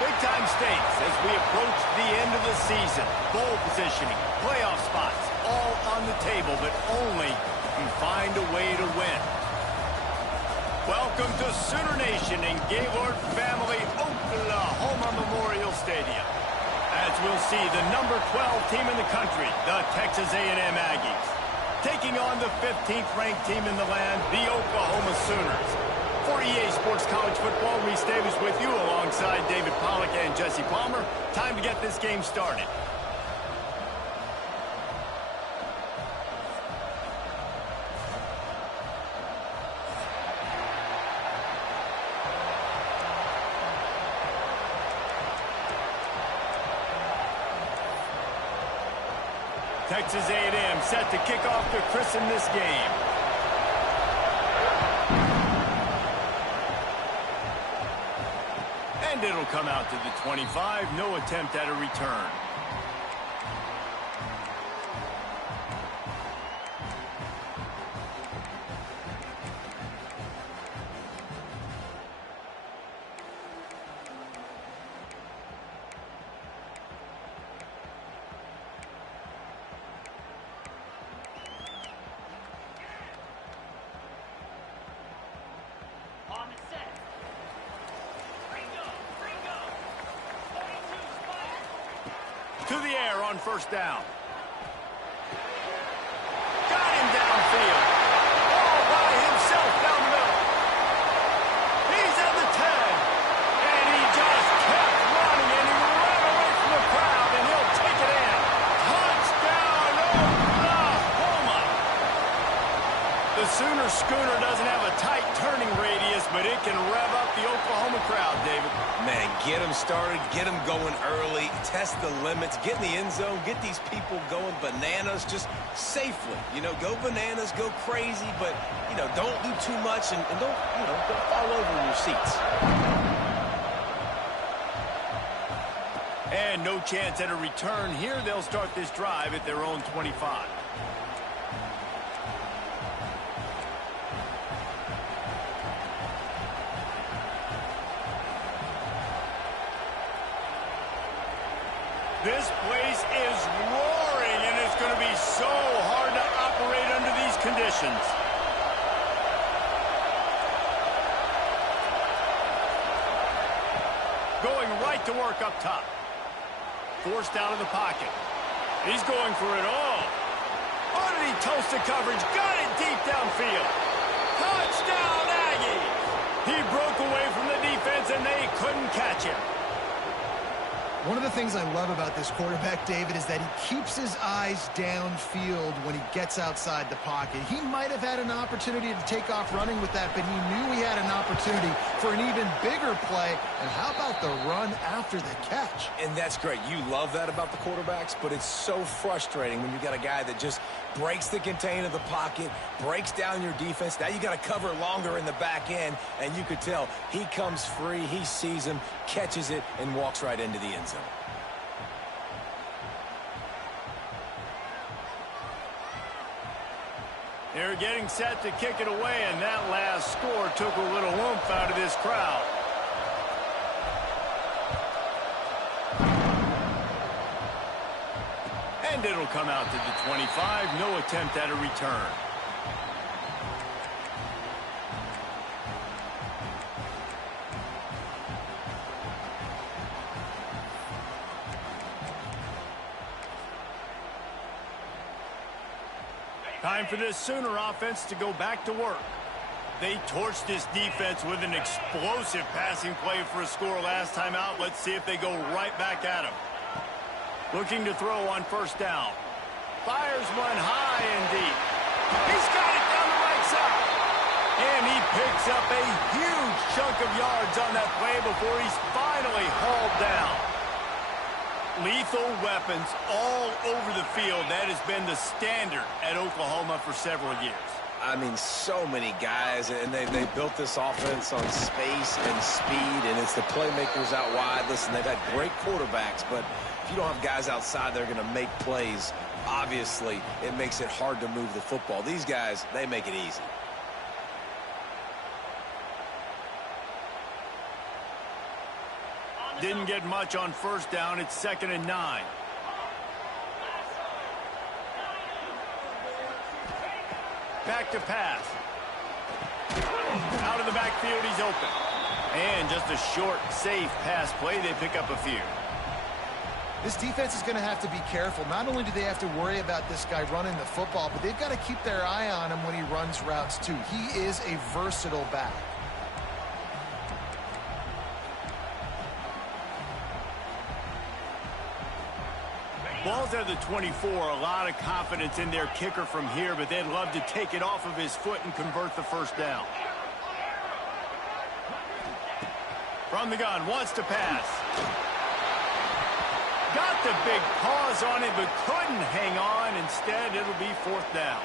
Big-time stakes as we approach the end of the season. Bowl positioning, playoff spots, all on the table, but only if you find a way to win. Welcome to Sooner Nation in Gaylord Family Oklahoma Memorial Stadium. As we'll see the number 12 team in the country, the Texas A&M Aggies, taking on the 15th ranked team in the land, the Oklahoma Sooners. For EA Sports College Football, Reese Davis with you alongside David Pollack and Jesse Palmer. Time to get this game started. Texas A&M set to kick off to christen this game. And it'll come out to the 25. No attempt at a return. To the air on first down. Got him downfield. All by himself down the middle. He's at the 10. And he just kept running, and he ran away from the crowd, and he'll take it in. Touchdown, Oklahoma. The Sooner schooner doesn't have a tight turning radius, but it can rev up the Oklahoma crowd, David. Man, get them started, get them going early, test the limits, get in the end zone, get these people going bananas just safely. You know, go bananas, go crazy, but, you know, don't do too much and don't, you know, don't fall over in your seats. And no chance at a return here. They'll start this drive at their own 25. This place is roaring, and it's going to be so hard to operate under these conditions. Going right to work up top. Forced out of the pocket. He's going for it all. Oh, did he toast the coverage? Got it deep downfield. Touchdown, Aggies! He broke away from the defense, and they couldn't catch him. One of the things I love about this quarterback, David, is that he keeps his eyes downfield when he gets outside the pocket. He might have had an opportunity to take off running with that, but he knew he had an opportunity for an even bigger play. And how about the run after the catch? And that's great. You love that about the quarterbacks, but it's so frustrating when you got a guy that just breaks the contain of the pocket, breaks down your defense. Now you got to cover longer in the back end, and you could tell he comes free, he sees him, catches it, and walks right into the end zone. They're getting set to kick it away, and that last score took a little oomph out of this crowd. And it'll come out to the 25. No attempt at a return. Time for this Sooner offense to go back to work. They torched this defense with an explosive passing play for a score last time out. Let's see if they go right back at him. Looking to throw on first down. Fires one high and deep. He's got it down the right side. And he picks up a huge chunk of yards on that play before he's finally hauled down. Lethal weapons all over the field. That has been the standard at Oklahoma for several years. I mean, so many guys, and they built this offense on space and speed, and it's the playmakers out wide. Listen, they've had great quarterbacks, but if you don't have guys outside that are going to make plays, obviously it makes it hard to move the football. These guys, they make it easy. Didn't get much on first down. It's 2nd and 9. Back to pass. Out of the backfield, he's open. And just a short, safe pass play. They pick up a few. This defense is going to have to be careful. Not only do they have to worry about this guy running the football, but they've got to keep their eye on him when he runs routes too. He is a versatile back. Ball's at the 24. A lot of confidence in their kicker from here, but they'd love to take it off of his foot and convert the first down. From the gun, wants to pass. Got the big pause on it, but couldn't hang on. Instead, it'll be 4th down.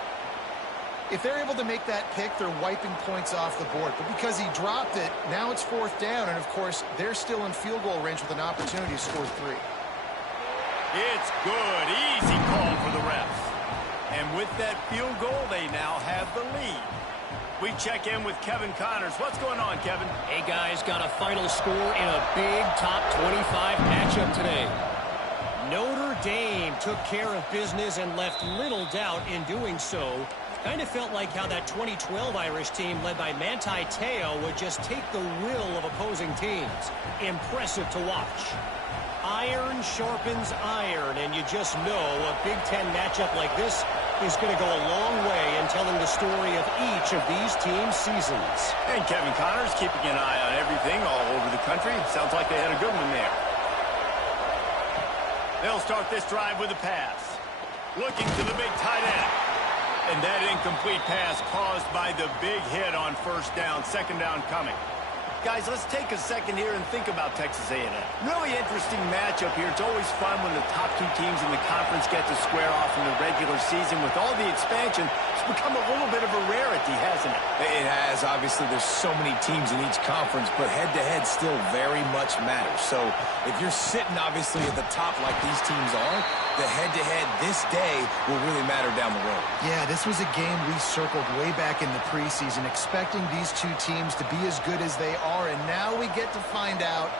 If they're able to make that pick, they're wiping points off the board. But because he dropped it, now it's 4th down. And, of course, they're still in field goal range with an opportunity to score 3. It's good. Easy call for the refs. And with that field goal, they now have the lead. We check in with Kevin Connors. What's going on, Kevin? Hey, guys, got a final score in a big top 25 matchup today. Notre Dame took care of business and left little doubt in doing so. Kind of felt like how that 2012 Irish team led by Manti Te'o would just take the will of opposing teams. Impressive to watch. Iron sharpens iron, and you just know a Big Ten matchup like this is going to go a long way in telling the story of each of these teams' seasons. And Kevin Connors keeping an eye on everything all over the country. Sounds like they had a good one there. They'll start this drive with a pass. Looking to the big tight end. And that incomplete pass caused by the big hit on first down. 2nd down coming. Guys, let's take a second here and think about Texas A&M. Really interesting matchup here. It's always fun when the top 2 teams in the conference get to square off in the regular season. With all the expansion, it's become a little bit of a rarity, hasn't it? It has. Obviously, there's so many teams in each conference, but head-to-head still very much matters. So if you're sitting, obviously, at the top like these teams are, the head-to-head this day will really matter down the road. Yeah, this was a game we circled way back in the preseason, expecting these 2 teams to be as good as they are, and now we get to find out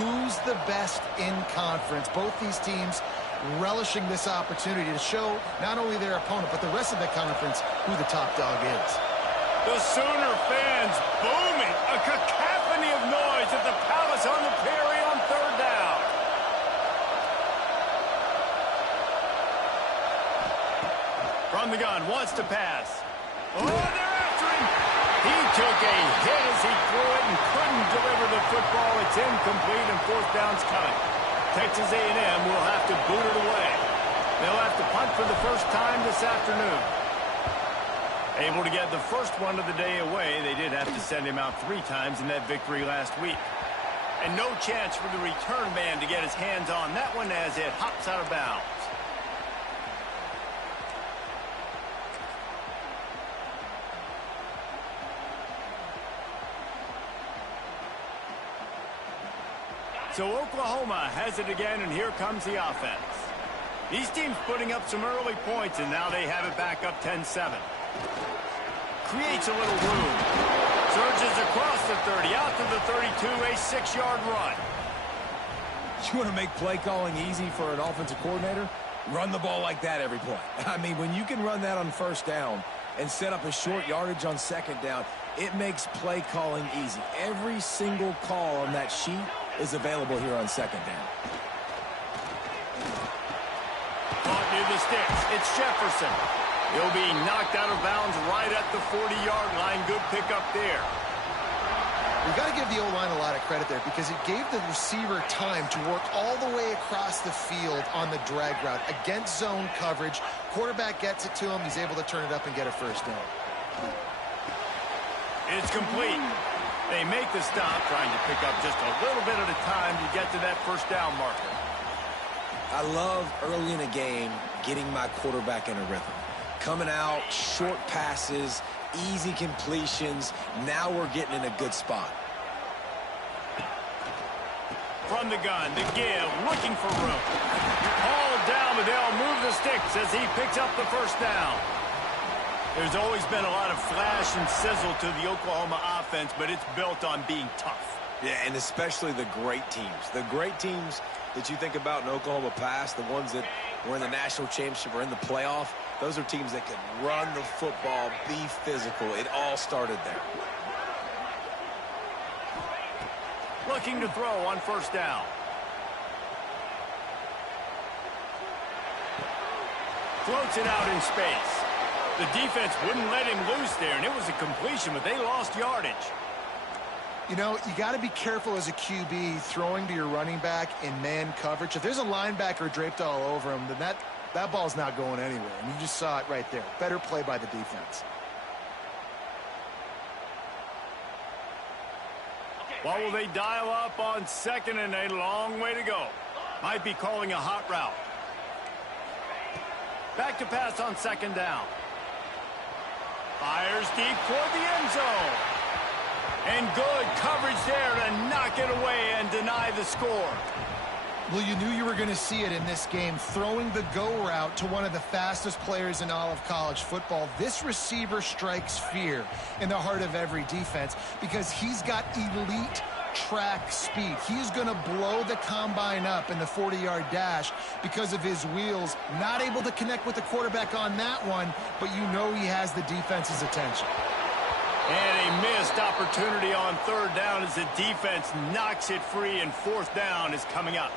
who's the best in conference. Both these teams relishing this opportunity to show not only their opponent, but the rest of the conference who the top dog is. The Sooner fans booming, a cacophony of noise at the Palace on the Prairie on 3rd down. From the gun, wants to pass. Oh, they're after him. a hit as he threw it and couldn't deliver the football. It's incomplete and fourth down's coming. Texas A&M will have to boot it away. They'll have to punt for the first time this afternoon. Able to get the first one of the day away. They did have to send him out 3 times in that victory last week. And no chance for the return man to get his hands on that one as it hops out of bounds. So Oklahoma has it again, and here comes the offense. These teams putting up some early points, and now they have it back up 10-7. Creates a little room. Surges across the 30, out to the 32, a 6-yard run. You want to make play calling easy for an offensive coordinator? Run the ball like that every play. I mean, when you can run that on first down and set up a short yardage on second down, it makes play calling easy. Every single call on that sheet is available here on second down. Caught near the sticks. It's Jefferson. He'll be knocked out of bounds right at the 40-yard line. Good pickup there. We've got to give the O-line a lot of credit there because it gave the receiver time to work all the way across the field on the drag route against zone coverage. Quarterback gets it to him. He's able to turn it up and get a first down. It's complete. They make the stop, trying to pick up just a little bit at a time to get to that first down marker. I love early in a game getting my quarterback in a rhythm. Coming out, short passes, easy completions. Now we're getting in a good spot. From the gun, the give, looking for room. Hauled down, but they'll move the sticks as he picks up the first down. There's always been a lot of flash and sizzle to the Oklahoma offense, but it's built on being tough. Yeah, and especially the great teams. The great teams that you think about in Oklahoma past, the ones that were in the national championship or in the playoff, those are teams that can run the football, be physical. It all started there. Looking to throw on first down. Floats it out in space. The defense wouldn't let him loose there, and it was a completion, but they lost yardage. You know, you got to be careful as a QB throwing to your running back in man coverage. If there's a linebacker draped all over him, then that ball's not going anywhere. And you just saw it right there. Better play by the defense. What will they dial up on second and a long way to go? Might be calling a hot route. Back to pass on second down. Fires deep toward the end zone. And good coverage there to knock it away and deny the score. Well, you knew you were going to see it in this game, throwing the go route to one of the fastest players in all of college football. This receiver strikes fear in the heart of every defense because he's got elite track speed. He's going to blow the combine up in the 40-yard dash because of his wheels. Not able to connect with the quarterback on that one, but you know he has the defense's attention. And a missed opportunity on third down as the defense knocks it free, and fourth down is coming up.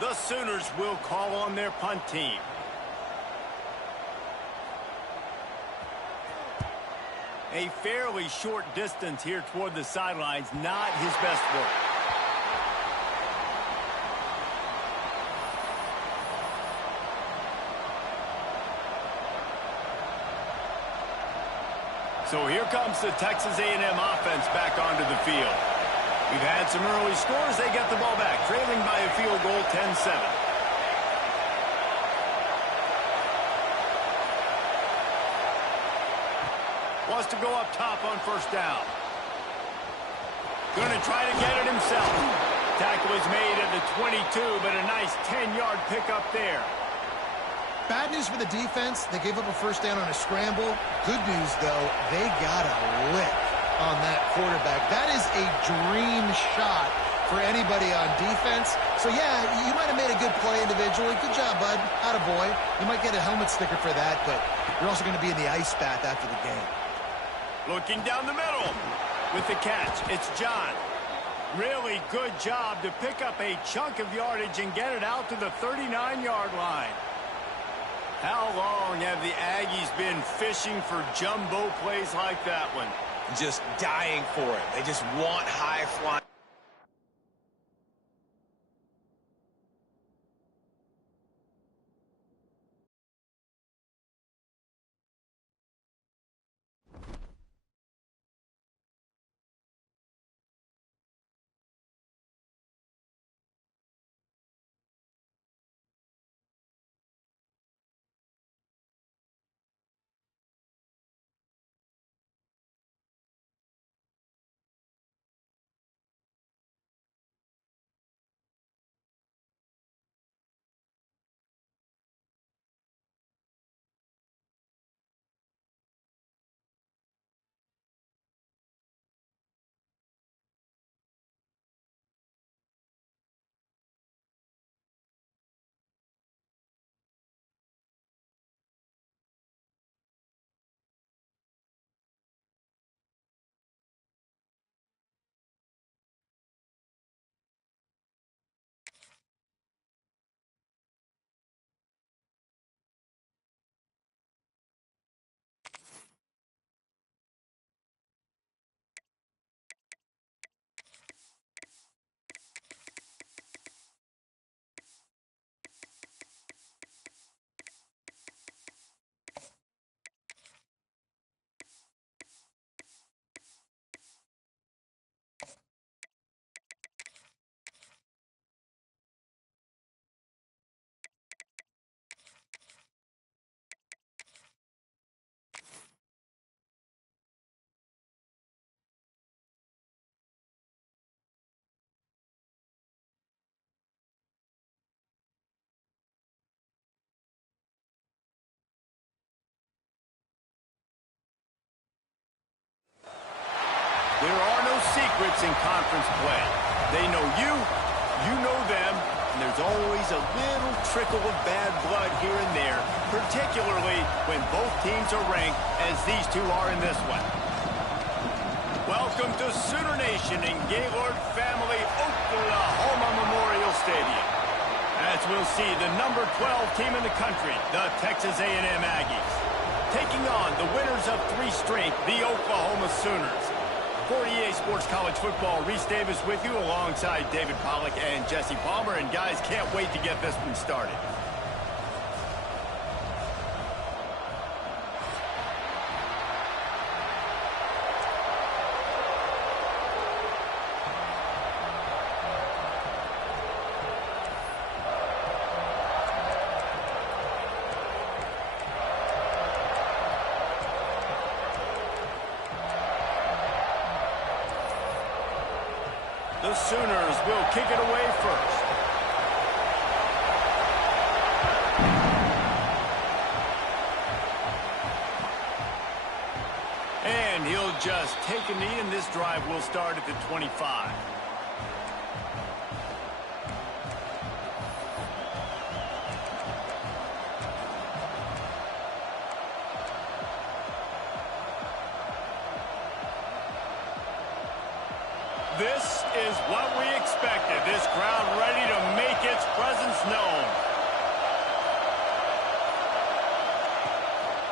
The Sooners will call on their punt team. A fairly short distance here toward the sidelines, not his best work. So here comes the Texas A&M offense back onto the field. We've had some early scores. They get the ball back, trailing by a field goal, 10-7. Wants to go up top on first down. Going to try to get it himself. Tackle is made at the 22, but a nice 10-yard pickup there. Bad news for the defense. They gave up a first down on a scramble. Good news, though, they got a lick on that quarterback. That is a dream shot for anybody on defense. So, yeah, you might have made a good play individually. Good job, bud. Attaboy. You might get a helmet sticker for that, but you're also going to be in the ice bath after the game. Looking down the middle with the catch. It's John. Really good job to pick up a chunk of yardage and get it out to the 39-yard line. How long have the Aggies been fishing for jumbo plays like that one? just dying for it. They just want high flying. There are no secrets in conference play. They know you, you know them, and there's always a little trickle of bad blood here and there, particularly when both teams are ranked as these two are in this one. Welcome to Sooner Nation in Gaylord Family Oklahoma Memorial Stadium. As we'll see, the number 12 team in the country, the Texas A&M Aggies, taking on the winners of 3 straight, the Oklahoma Sooners. For EA Sports College Football, Reese Davis with you alongside David Pollack and Jesse Palmer. And guys, can't wait to get this one started. The Sooners will kick it away first. And he'll just take a knee, and this drive will start at the 25. This is what we expected. This crowd ready to make its presence known.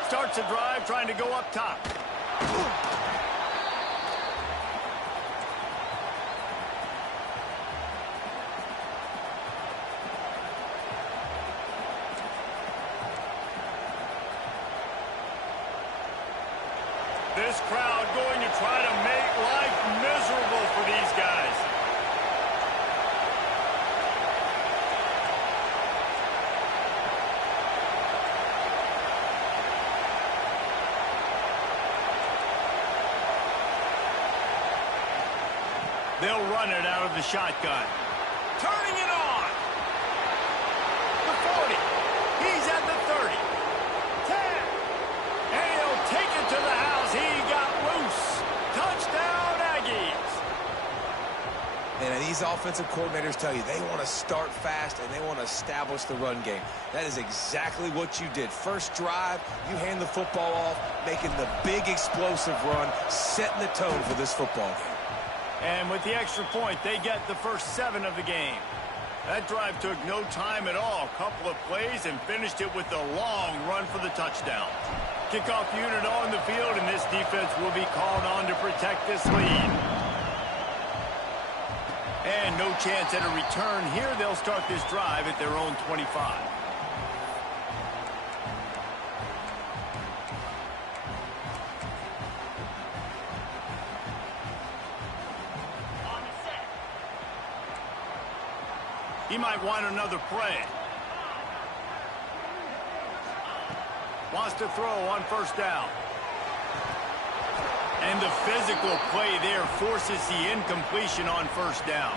Starts the drive trying to go up top. This crowd going to try to make life miserable for these guys. They'll run it out of the shotgun. Turning it on. The 40. He's at the 30. 10. And he'll take it to the house. He got loose. Touchdown, Aggies. And these offensive coordinators tell you they want to start fast and they want to establish the run game. That is exactly what you did. First drive, you hand the football off, making the big explosive run, setting the tone for this football game. And with the extra point, they get the first 7 of the game. That drive took no time at all. A couple of plays and finished it with the long run for the touchdown. Kickoff unit on the field, and this defense will be called on to protect this lead. And no chance at a return here. They'll start this drive at their own 25. He might want another play. Wants to throw on first down. And the physical play there forces the incompletion on first down.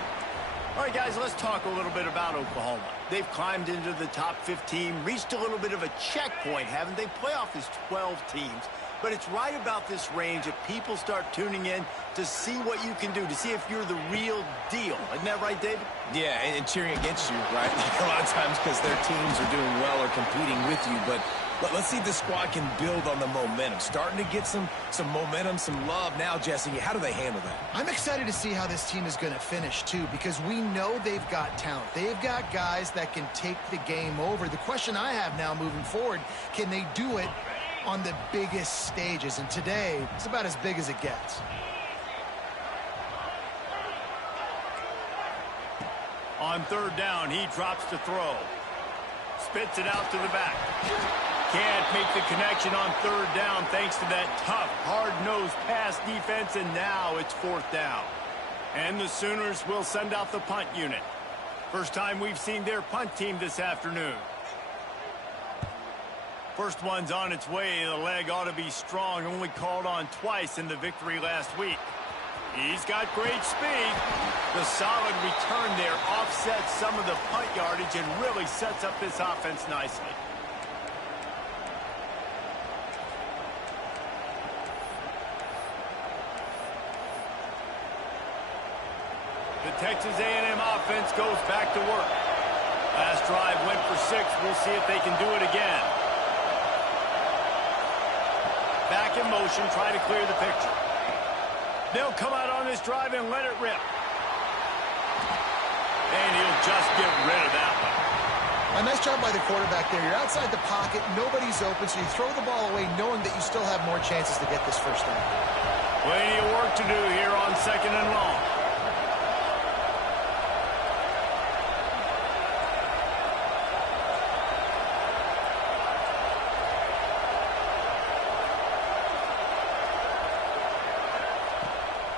All right, guys, let's talk a little bit about Oklahoma. They've climbed into the top 15, reached a little bit of a checkpoint, haven't they? Playoff is 12 teams. But it's right about this range that people start tuning in to see what you can do, to see if you're the real deal. Isn't that right, David? Yeah, and cheering against you, right? A lot of times because their teams are doing well or competing with you. But let's see if the squad can build on the momentum. Starting to get some momentum, some love now, Jesse. How do they handle that? I'm excited to see how this team is going to finish, too, because we know they've got talent. They've got guys that can take the game over. The question I have now moving forward, can they do it on the biggest stages? And today, it's about as big as it gets. On third down, he drops to throw. Spits it out to the back. Can't make the connection on third down thanks to that tough, hard-nosed pass defense, and now it's fourth down. And the Sooners will send out the punt unit. First time we've seen their punt team this afternoon. First one's on its way. The leg ought to be strong. Only called on twice in the victory last week. He's got great speed. The solid return there offsets some of the punt yardage and really sets up this offense nicely. The Texas A&M offense goes back to work. Last drive went for 6. We'll see if they can do it again. Back in motion, try to clear the picture. They'll come out on this drive and let it rip. And he'll just get rid of that one. A nice job by the quarterback there. You're outside the pocket, nobody's open, so you throw the ball away knowing that you still have more chances to get this first down. Plenty of work to do here on second and long.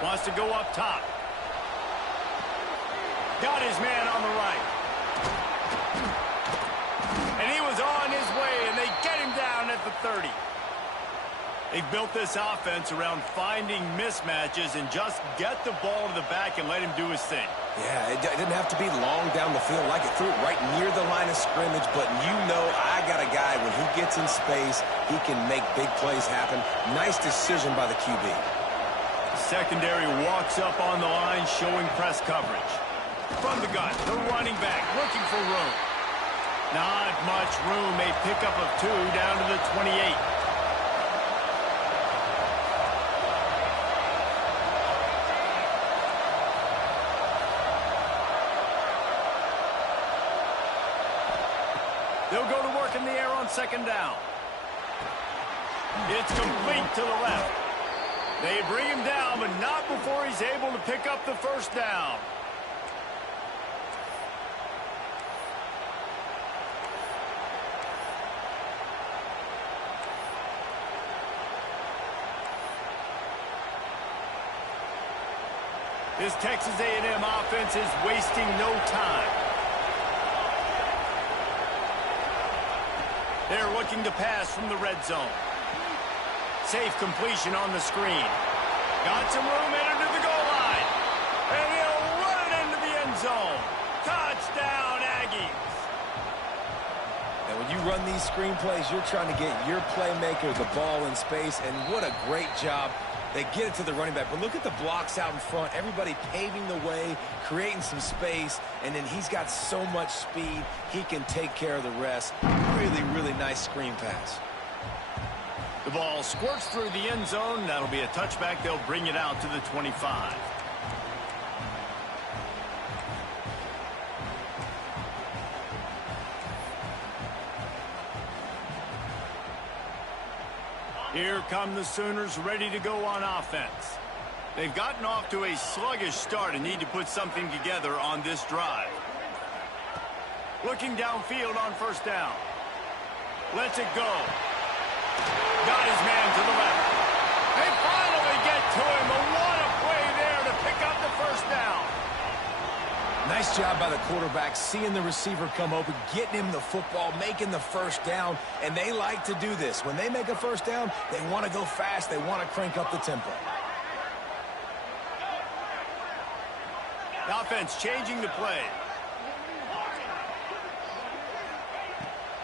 Wants to go up top. Got his man on the right. And he was on his way, and they get him down at the 30. They've built this offense around finding mismatches and just get the ball to the back and let him do his thing. Yeah, it didn't have to be long down the field. Like it threw it right near the line of scrimmage, but you know I got a guy, when he gets in space, he can make big plays happen. Nice decision by the QB. Secondary walks up on the line, showing press coverage. From the gun, the running back looking for room. Not much room. A pickup of 2 down to the 28. They'll go to work in the air on second down. It's complete to the left. They bring him down, but not before he's able to pick up the first down. This Texas A&M offense is wasting no time. They're looking to pass from the red zone. Safe completion on the screen. Got some room headed to the goal line. And he'll run it into the end zone. Touchdown, Aggies. And when you run these screen plays, you're trying to get your playmaker the ball in space, and what a great job. They get it to the running back. But look at the blocks out in front. Everybody paving the way, creating some space, and then he's got so much speed, he can take care of the rest. Really, really nice screen pass. The ball squirts through the end zone. That'll be a touchback. They'll bring it out to the 25. Here come the Sooners ready to go on offense. They've gotten off to a sluggish start and need to put something together on this drive. Looking downfield on first down. Lets it go. Got his man to the left. They finally get to him. But what a play there to pick up the first down. Nice job by the quarterback, seeing the receiver come open, getting him the football, making the first down, and they like to do this. When they make a first down, they want to go fast. They want to crank up the tempo. The offense changing the play.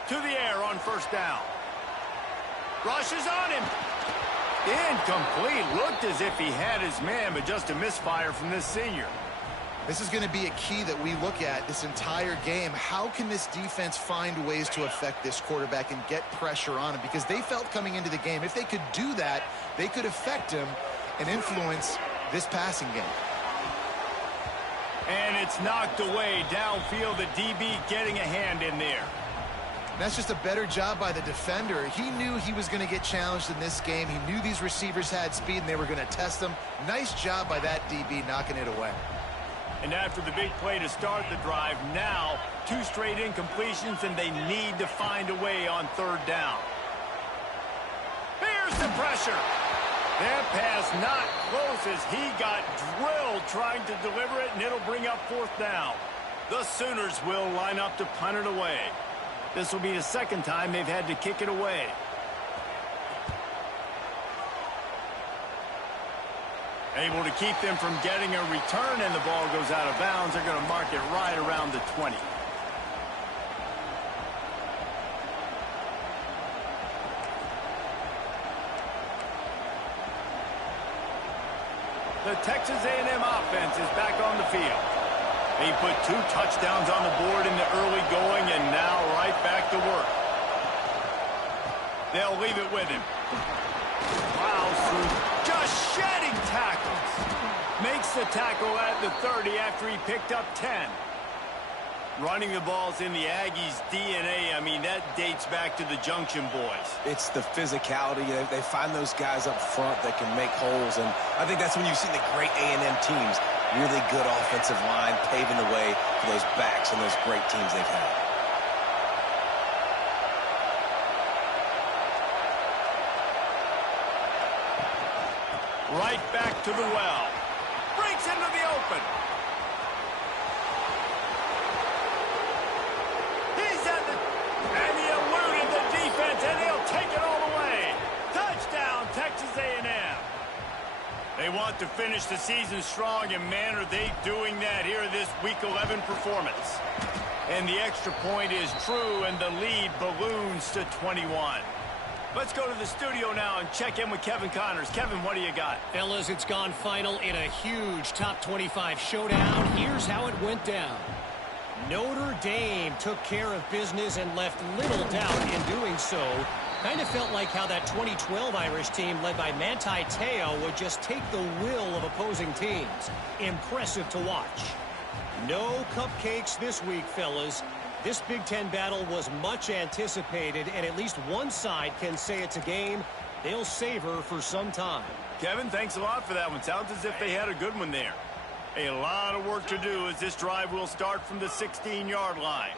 To the air on first down. Rushes on him. Incomplete. Looked as if he had his man, but just a misfire from this senior. This is going to be a key that we look at this entire game. How can this defense find ways to affect this quarterback and get pressure on him? Because they felt coming into the game, if they could do that, they could affect him and influence this passing game. And it's knocked away downfield. The DB getting a hand in there. That's just a better job by the defender. He knew he was going to get challenged in this game. He knew these receivers had speed and they were going to test him. Nice job by that DB knocking it away. And after the big play to start the drive, now 2 straight incompletions, and they need to find a way on third down. Here's the pressure. That pass not close as he got drilled trying to deliver it, and it'll bring up fourth down. The Sooners will line up to punt it away. This will be the second time they've had to kick it away. Able to keep them from getting a return, and the ball goes out of bounds. They're going to mark it right around the 20. The Texas A&M offense is back on the field. They put 2 touchdowns on the board in the early going, and now right back to work. They'll leave it with him. Plows through, just shedding tackles. Makes the tackle at the 30 after he picked up 10. Running the ball's in the Aggies' DNA. I mean, that dates back to the Junction Boys. It's the physicality. They find those guys up front that can make holes, and I think that's when you've seen the great A&M teams. Really good offensive line, paving the way for those backs and those great teams they've had. Right back to the well. Breaks into the open. He's at the... And he eluded the defense, and he'll take it all the way. Touchdown, Texas A&M. They want to finish the season strong, and man, are they doing that here in this Week 11 performance. And the extra point is true, and the lead balloons to 21. Let's go to the studio now and check in with Kevin Connors. Kevin, what do you got? Fellas, it's gone final in a huge top 25 showdown. Here's how it went down. Notre Dame took care of business and left little doubt in doing so. Kind of felt like how that 2012 Irish team led by Manti Te'o would just take the will of opposing teams. Impressive to watch. No cupcakes this week, fellas. This Big Ten battle was much anticipated, and at least one side can say it's a game they'll savor for some time. Kevin, thanks a lot for that one. Sounds as if they had a good one there. A lot of work to do as this drive will start from the 16-yard line.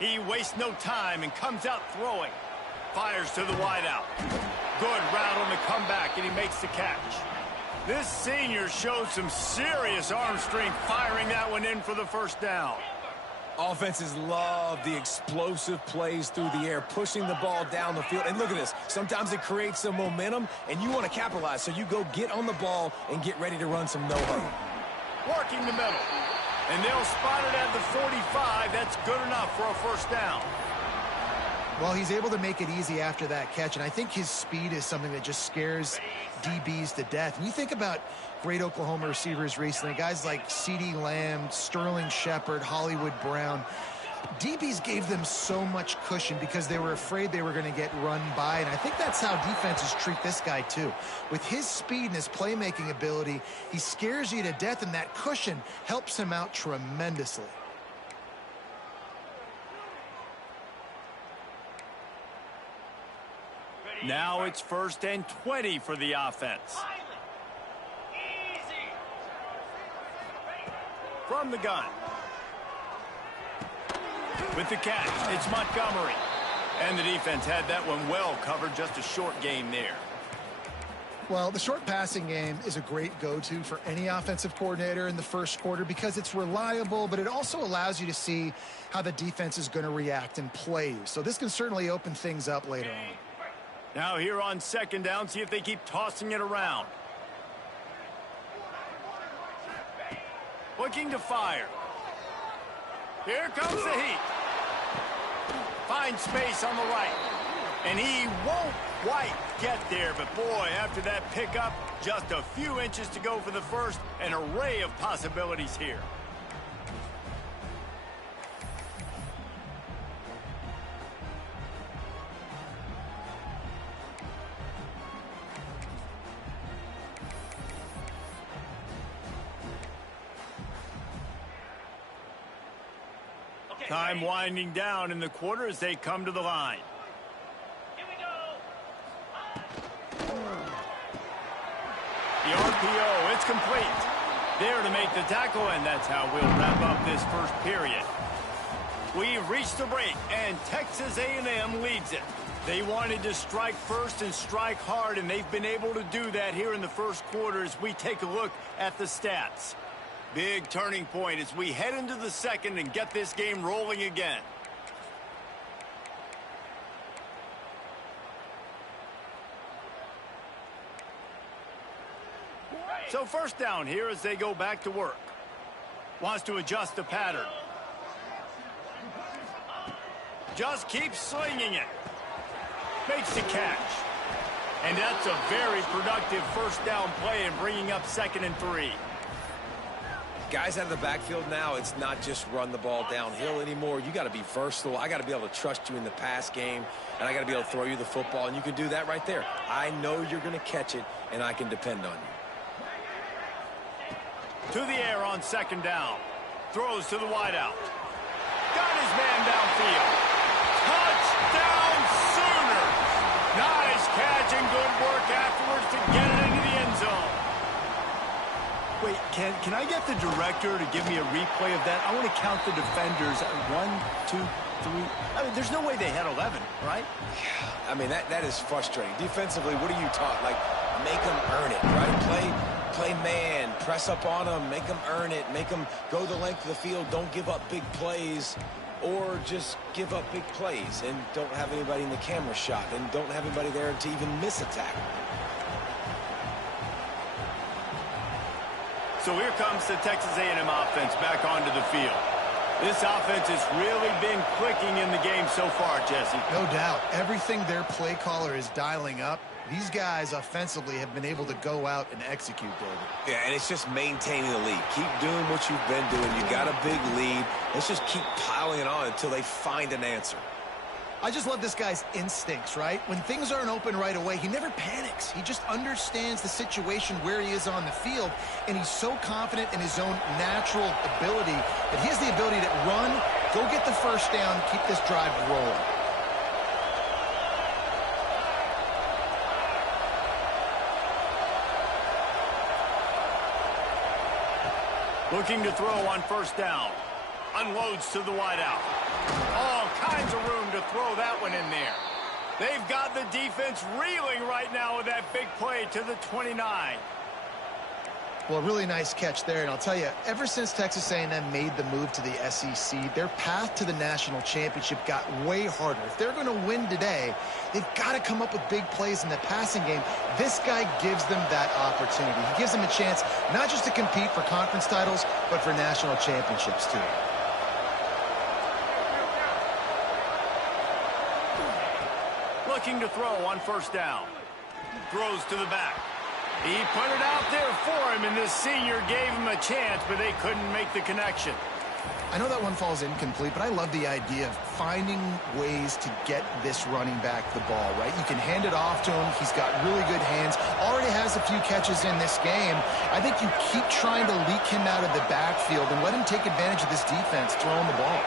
He wastes no time and comes out throwing. Fires to the wideout. Good route on the comeback, and he makes the catch. This senior showed some serious arm strength firing that one in for the first down. Offenses love the explosive plays through the air, pushing the ball down the field. And look at this. Sometimes it creates some momentum, and you want to capitalize. So you go get on the ball and get ready to run some no-huddle. Working the middle. And they'll spot it at the 45. That's good enough for a first down. Well, he's able to make it easy after that catch, and I think his speed is something that just scares DBs to death. And you think about great Oklahoma receivers recently, guys like CeeDee Lamb, Sterling Shepard, Hollywood Brown. DBs gave them so much cushion because they were afraid they were going to get run by, and I think that's how defenses treat this guy too. With his speed and his playmaking ability, he scares you to death, and that cushion helps him out tremendously. Now it's 1st and 20 for the offense. From the gun. With the catch, it's Montgomery. And the defense had that one well covered, just a short game there. Well, the short passing game is a great go-to for any offensive coordinator in the first quarter because it's reliable, but it also allows you to see how the defense is going to react and play. So this can certainly open things up later on. Now here on 2nd down, see if they keep tossing it around. Looking to fire. Here comes the heat. Finds space on the right. And he won't quite get there, but boy, after that pickup, just a few inches to go for the first. An array of possibilities here. Time winding down in the quarter as they come to the line. Here we go. The RPO, it's complete. There to make the tackle, and that's how we'll wrap up this first period. We've reached the break, and Texas A&M leads it. They wanted to strike first and strike hard, and they've been able to do that here in the first quarter as we take a look at the stats. Big turning point as we head into the second and get this game rolling again. So 1st down here as they go back to work. Wants to adjust the pattern. Just keeps slinging it. Makes the catch. And that's a very productive 1st down play and bringing up 2nd and 3. Guys out of the backfield now, it's not just run the ball downhill anymore. You got to be versatile. I got to be able to trust you in the pass game, and I got to be able to throw you the football, and you can do that right there. I know you're going to catch it, and I can depend on you. To the air on 2nd down. Throws to the wideout. Got his man downfield. Touchdown Sooners! Nice catch and good work afterwards to get it into the end zone. Wait, can I get the director to give me a replay of that? I want to count the defenders. 1, 2, 3. I mean, there's no way they had 11, right? Yeah, I mean, that is frustrating. Defensively, what are you taught? Like, make them earn it, right? Play man, press up on them, make them earn it, make them go the length of the field, don't give up big plays, or just give up big plays and don't have anybody in the camera shot and don't have anybody there to even miss a tackle. So here comes the Texas A&M offense back onto the field. This offense has really been clicking in the game so far, Jesse. No doubt. Everything their play caller is dialing up, these guys offensively have been able to go out and execute, David. Yeah, and it's just maintaining the lead. Keep doing what you've been doing. You got a big lead. Let's just keep piling it on until they find an answer. I just love this guy's instincts, right? When things aren't open right away, he never panics. He just understands the situation where he is on the field, and he's so confident in his own natural ability that he has the ability to run, go get the 1st down, keep this drive rolling. Looking to throw on 1st down. Unloads to the wideout. All kinds of room to throw that one in there. They've got the defense reeling right now with that big play to the 29. Well, really nice catch there, and I'll tell you, ever since Texas A&M made the move to the SEC, their path to the national championship got way harder. If they're going to win today, they've got to come up with big plays in the passing game. This guy gives them that opportunity. He gives them a chance not just to compete for conference titles, but for national championships too. Looking to throw on 1st down. Throws to the back. He put it out there for him, and this senior gave him a chance, but they couldn't make the connection. I know that one falls incomplete, but I love the idea of finding ways to get this running back the ball, right? You can hand it off to him. He's got really good hands. Already has a few catches in this game. I think you keep trying to leak him out of the backfield and let him take advantage of this defense throwing the ball.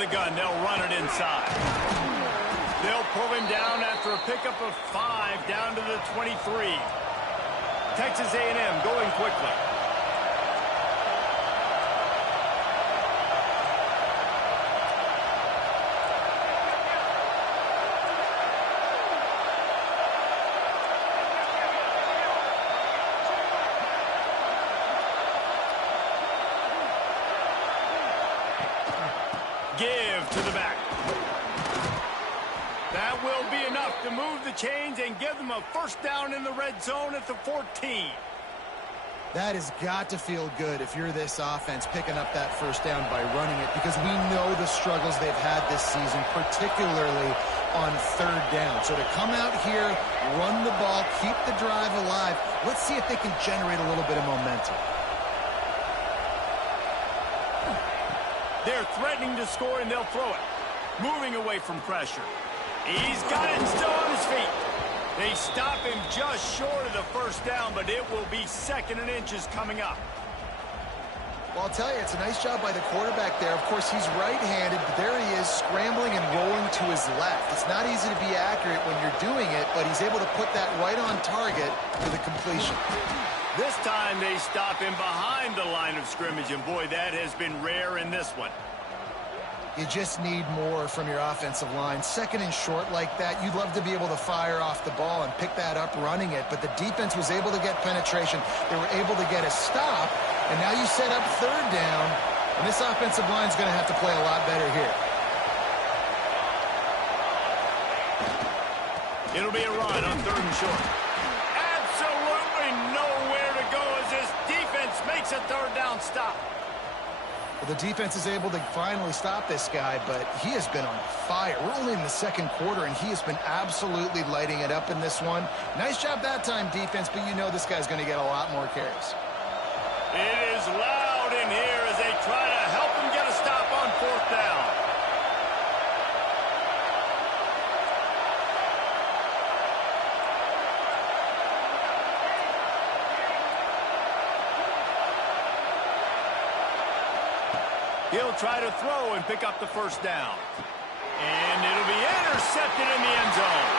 the gun. They'll run it inside. They'll pull him down after a pickup of 5 down to the 23. Texas A&M going quickly. Give to the back. That will be enough to move the chains and give them a first down in the red zone at the 14. That has got to feel good if you're this offense picking up that first down by running it, because we know the struggles they've had this season, particularly on third down. So to come out here, run the ball, keep the drive alive, let's see if they can generate a little bit of momentum. They're threatening to score, and they'll throw it. Moving away from pressure. He's got it still on his feet. They stop him just short of the first down, but it will be 2nd and inches coming up. Well, I'll tell you, it's a nice job by the quarterback there. Of course, he's right-handed, but there he is scrambling and rolling to his left. It's not easy to be accurate when you're doing it, but he's able to put that right on target for the completion. This time they stop him behind the line of scrimmage, and boy, that has been rare in this one. You just need more from your offensive line. 2nd and short like that, you'd love to be able to fire off the ball and pick that up running it, but the defense was able to get penetration. They were able to get a stop, and now you set up 3rd down, and this offensive line is going to have to play a lot better here. It'll be a run on 3rd and short. Absolutely nowhere to go as this defense makes a 3rd down stop. Well, the defense is able to finally stop this guy, but he has been on fire. We're only in the 2nd quarter, and he has been absolutely lighting it up in this one. Nice job that time, defense, but you know this guy's going to get a lot more carries. It is loud in here as they try to help him get a stop on 4th down. He'll try to throw and pick up the first down. And it'll be intercepted in the end zone.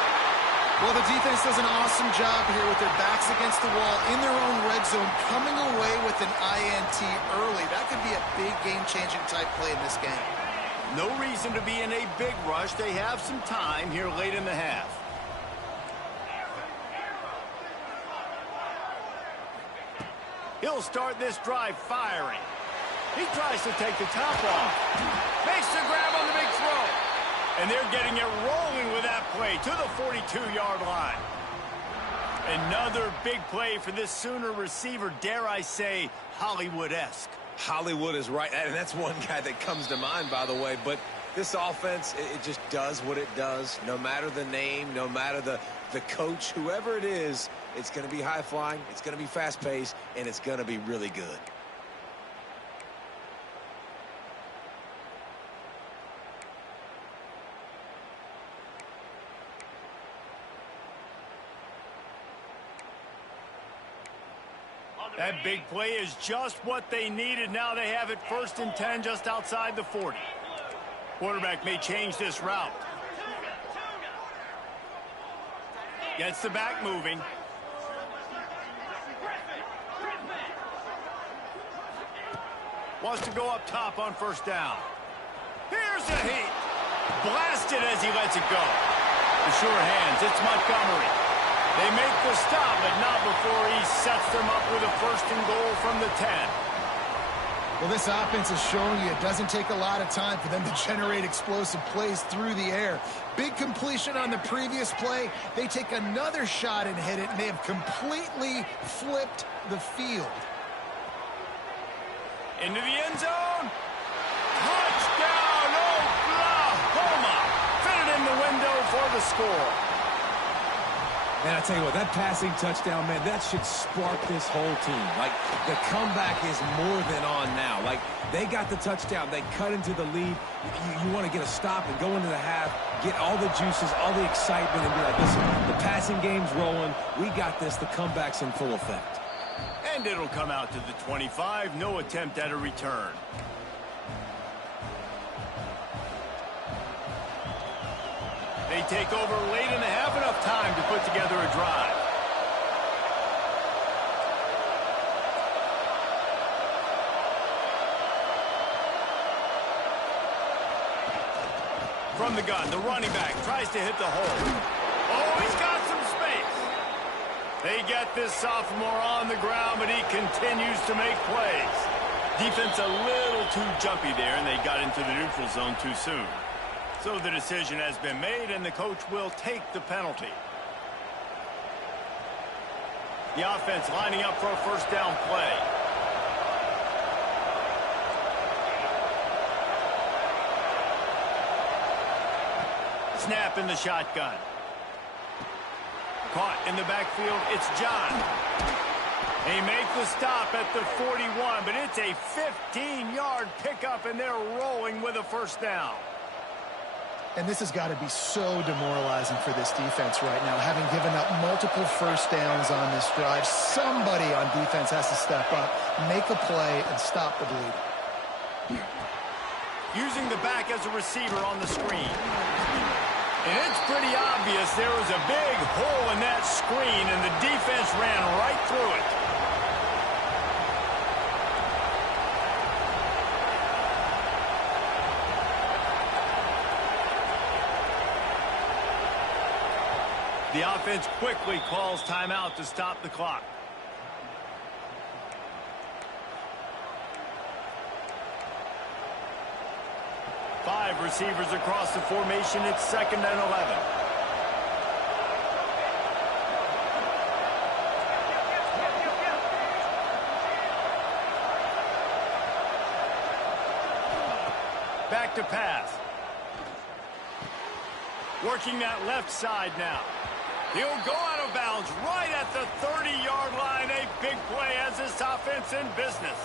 Well, the defense does an awesome job here with their backs against the wall in their own red zone, coming away with an INT early. That could be a big game-changing type play in this game. No reason to be in a big rush. They have some time here late in the half. He'll start this drive firing. He tries to take the top off. Makes the grab on the big throw. And they're getting it rolling with that play to the 42-yard line. Another big play for this Sooner receiver, dare I say, Hollywood-esque. Hollywood is right, and that's one guy that comes to mind, by the way. But this offense, it just does what it does. No matter the name, no matter the coach, whoever it is, it's going to be high-flying, it's going to be fast-paced, and it's going to be really good. That big play is just what they needed. Now they have it 1st and 10 just outside the 40. Quarterback may change this route. Gets the back moving. Wants to go up top on 1st down. Here's the heat. Blasted as he lets it go. The sure hands, it's Montgomery. They make the stop, but not before he sets them up with a 1st and goal from the 10. Well, this offense is showing you it doesn't take a lot of time for them to generate explosive plays through the air. Big completion on the previous play. They take another shot and hit it, and they have completely flipped the field. Into the end zone. Touchdown, Oklahoma. Fitted in the window for the score. Man, I tell you what, that passing touchdown, man, that should spark this whole team. Like, the comeback is more than on now. Like, they got the touchdown. They cut into the lead. You want to get a stop and go into the half, get all the juices, all the excitement, and be like, listen, the passing game's rolling. We got this. The comeback's in full effect. And it'll come out to the 25. No attempt at a return. They take over late in the half, enough time to put together a drive. From the gun, the running back tries to hit the hole. Oh, he's got some space. They get this sophomore on the ground, but he continues to make plays. Defense a little too jumpy there, and they got into the neutral zone too soon. So the decision has been made, and the coach will take the penalty. The offense lining up for a first down play. Snap in the shotgun. Caught in the backfield, it's John. They make the stop at the 41, but it's a 15-yard pickup, and they're rolling with a first down. And this has got to be so demoralizing for this defense right now, having given up multiple first downs on this drive. Somebody on defense has to step up, make a play, and stop the bleeding. Using the back as a receiver on the screen. And it's pretty obvious there was a big hole in that screen, and the defense ran right through it. The offense quickly calls timeout to stop the clock. Five receivers across the formation. It's 2nd and 11. Back to pass. Working that left side now. He'll go out of bounds right at the 30-yard line. A big play as this offense in business.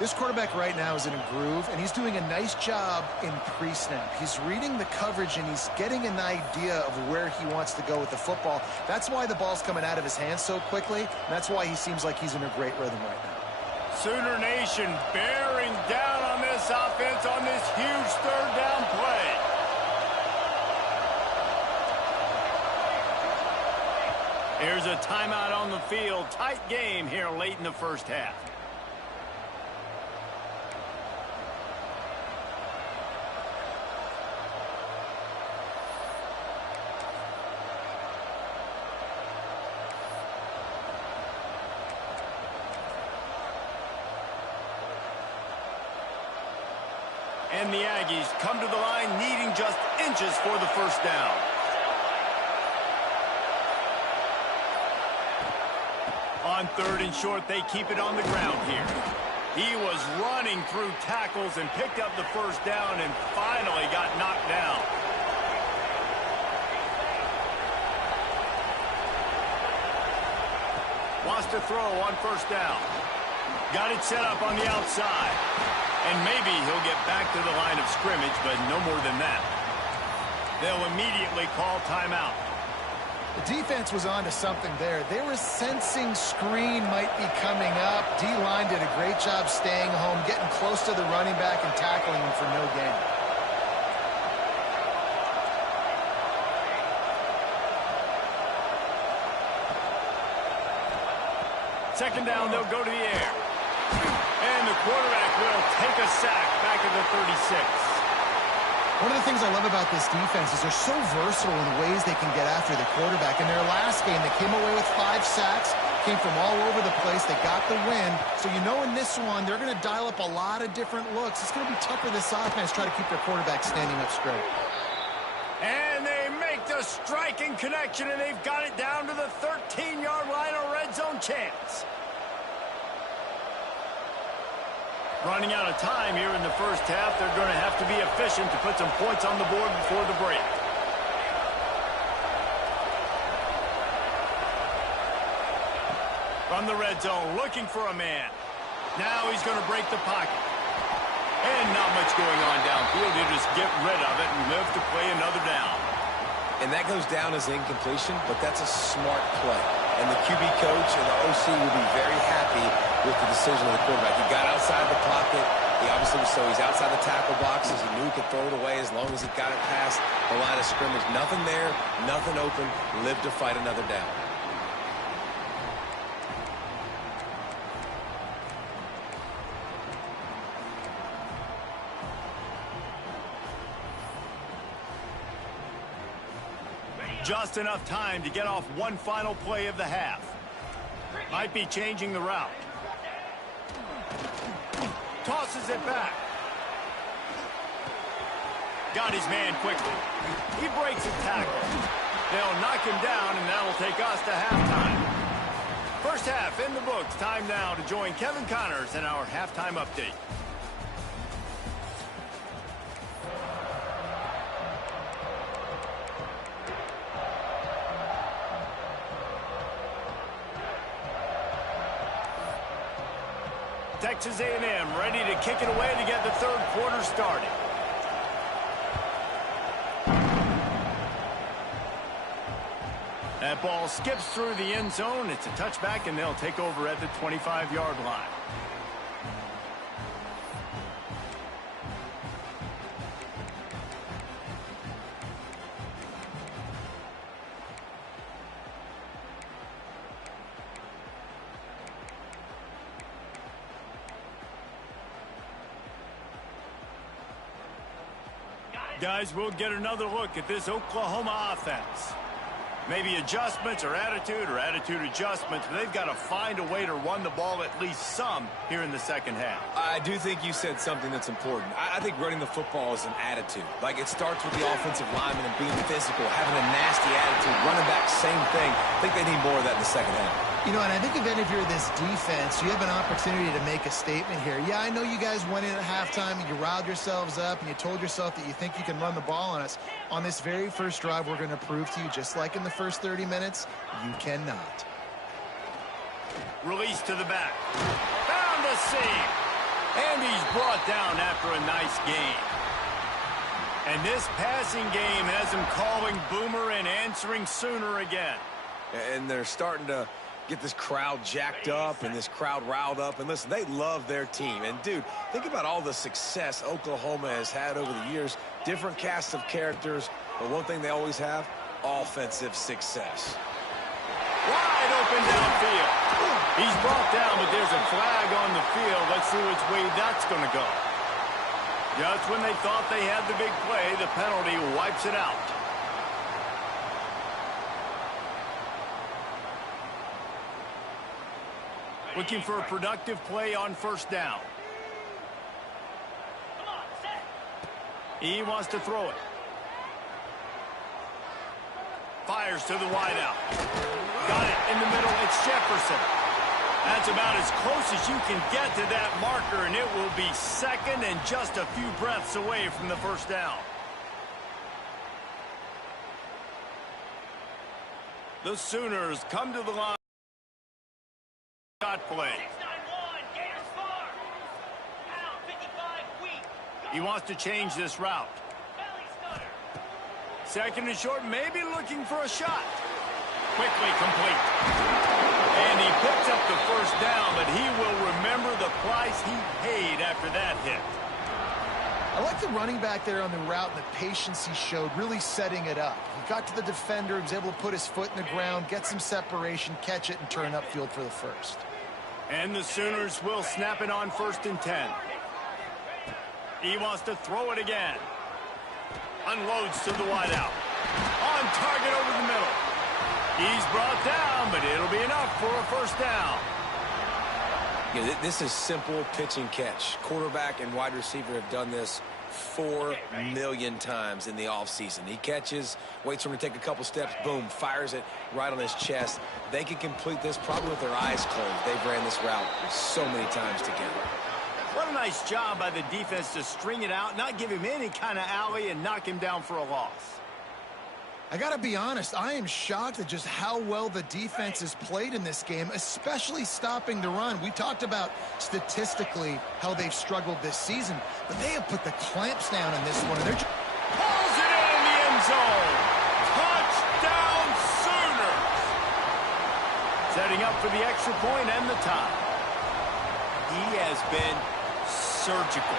This quarterback right now is in a groove, and he's doing a nice job in pre-snap. He's reading the coverage, and he's getting an idea of where he wants to go with the football. That's why the ball's coming out of his hands so quickly, and that's why he seems like he's in a great rhythm right now. Sooner Nation bearing down on this offense on this huge third down play. Here's a timeout on the field. Tight game here late in the first half. And the Aggies come to the line needing just inches for the first down. On 3rd and short, they keep it on the ground here. He was running through tackles and picked up the first down and finally got knocked down. Wants to throw on first down. Got it set up on the outside. And maybe he'll get back to the line of scrimmage, but no more than that. They'll immediately call timeout. The defense was on to something there. They were sensing screen might be coming up. D-line did a great job staying home, getting close to the running back and tackling him for no gain. Second down, they'll go to the air. And the quarterback will take a sack back at the 36. One of the things I love about this defense is they're so versatile in the ways they can get after the quarterback. In their last game, they came away with 5 sacks, came from all over the place. They got the win. So you know in this one, they're going to dial up a lot of different looks. It's going to be tough for this offense to try to keep their quarterback standing up straight. And they make the striking connection, and they've got it down to the 13-yard line, a red zone chance. Running out of time here in the first half. They're going to have to be efficient to put some points on the board before the break. From the red zone, looking for a man. Now he's going to break the pocket. And not much going on downfield. He'll just get rid of it and live to play another down. And that goes down as incompletion, but that's a smart play. And the QB coach and the OC will be very happy with the decision of the quarterback. He got outside the pocket, He obviously was, so he's outside the tackle boxes. He knew he could throw it away as long as he got it past the line of scrimmage. Nothing there, nothing open. Lived to fight another down. Just enough time to get off one final play of the half. Might be changing the route. Tosses it back. Got his man quickly. He breaks a tackle. They'll knock him down, and that'll take us to halftime. First half in the books. Time now to join Kevin Connors in our halftime update. Texas A&M ready to kick it away to get the third quarter started. That ball skips through the end zone. It's a touchback, and they'll take over at the 25-yard line. Guys, we'll get another look at this Oklahoma offense. Maybe adjustments or attitude adjustments, but they've got to find a way to run the ball at least some here in the second half. I do think you said something that's important. I think running the football is an attitude. Like, it starts with the offensive lineman and being physical, having a nasty attitude. Running back, same thing. I think they need more of that in the second half. You know, and I think if you're this defense, you have an opportunity to make a statement here. Yeah, I know you guys went in at halftime and you riled yourselves up and you told yourself that you think you can run the ball on us. On this very first drive, we're going to prove to you, just like in the first 30 minutes, you cannot. Release to the back. Found a seam. And he's brought down after a nice gain. And this passing game has him calling Boomer and answering Sooner again. And they're starting to get this crowd jacked up and this crowd riled up. And listen, they love their team. And, dude, think about all the success Oklahoma has had over the years. Different casts of characters. But one thing they always have, offensive success. Wide open downfield. He's brought down, but there's a flag on the field. Let's see which way that's going to go. Just when they thought they had the big play, the penalty wipes it out. Looking for a productive play on first down. He wants to throw it. Fires to the wideout. Got it in the middle. It's Jefferson. That's about as close as you can get to that marker, and it will be second and just a few breaths away from the first down. The Sooners come to the line. Shot play. He wants to change this route. Second and short, maybe looking for a shot. Quickly complete. And he picks up the first down, but he will remember the price he paid after that hit. I like the running back there on the route and the patience he showed, really setting it up. He got to the defender, he was able to put his foot in the ground, get some separation, catch it, and turn upfield for the first. And the Sooners will snap it on 1st and 10. He wants to throw it again. Unloads to the wideout. On target over the middle. He's brought down, but it'll be enough for a first down. Yeah, this is simple pitch and catch. Quarterback and wide receiver have done this 4 million times in the offseason. He catches, waits for him to take a couple steps, boom, fires it right on his chest. They can complete this probably with their eyes closed. They've ran this route so many times together. What a nice job by the defense to string it out, not give him any kind of alley, and knock him down for a loss. I got to be honest, I am shocked at just how well the defense has played in this game, especially stopping the run. We talked about statistically how they've struggled this season, but they have put the clamps down in this one. And they're just pulls it in the end zone. Touchdown Sooners. Setting up for the extra point and the tie. He has been surgical.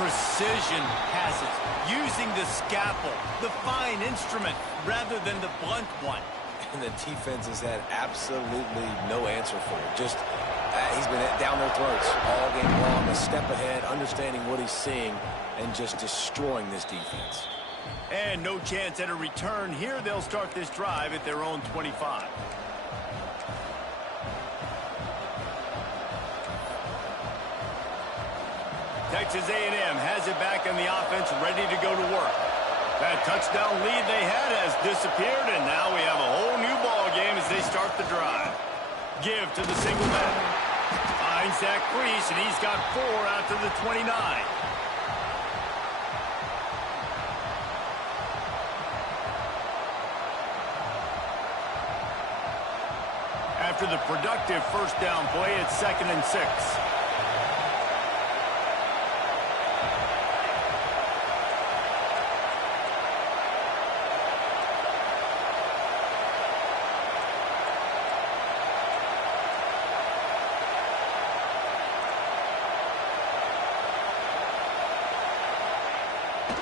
Precision passes, using the scalpel, the fine instrument, rather than the blunt one. And the defense has had absolutely no answer for it. Just, he's been down their throats all game long, a step ahead, understanding what he's seeing, and just destroying this defense. And no chance at a return here. They'll start this drive at their own 25. Texas A&M has it back on the offense, ready to go to work. That touchdown lead they had has disappeared, and now we have a whole new ball game as they start the drive. Give to the single man. Finds that crease, and he's got 4 out to the 29. After the productive first down play, it's 2nd and 6.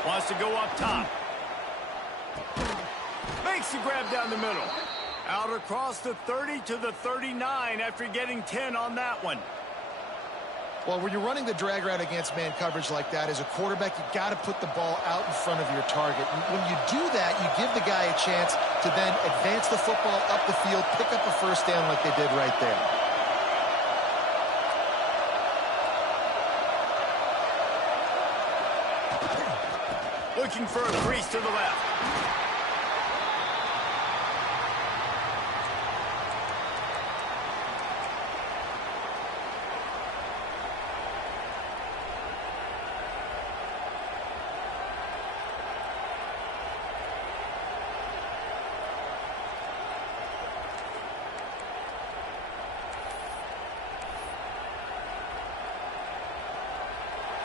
Wants to go up top. Makes the grab down the middle. Out across the 30 to the 39 after getting 10 on that one. Well, when you're running the drag route against man coverage like that, as a quarterback, you got to put the ball out in front of your target. When you do that, you give the guy a chance to then advance the football up the field, pick up a first down like they did right there. Looking for a crease to the left.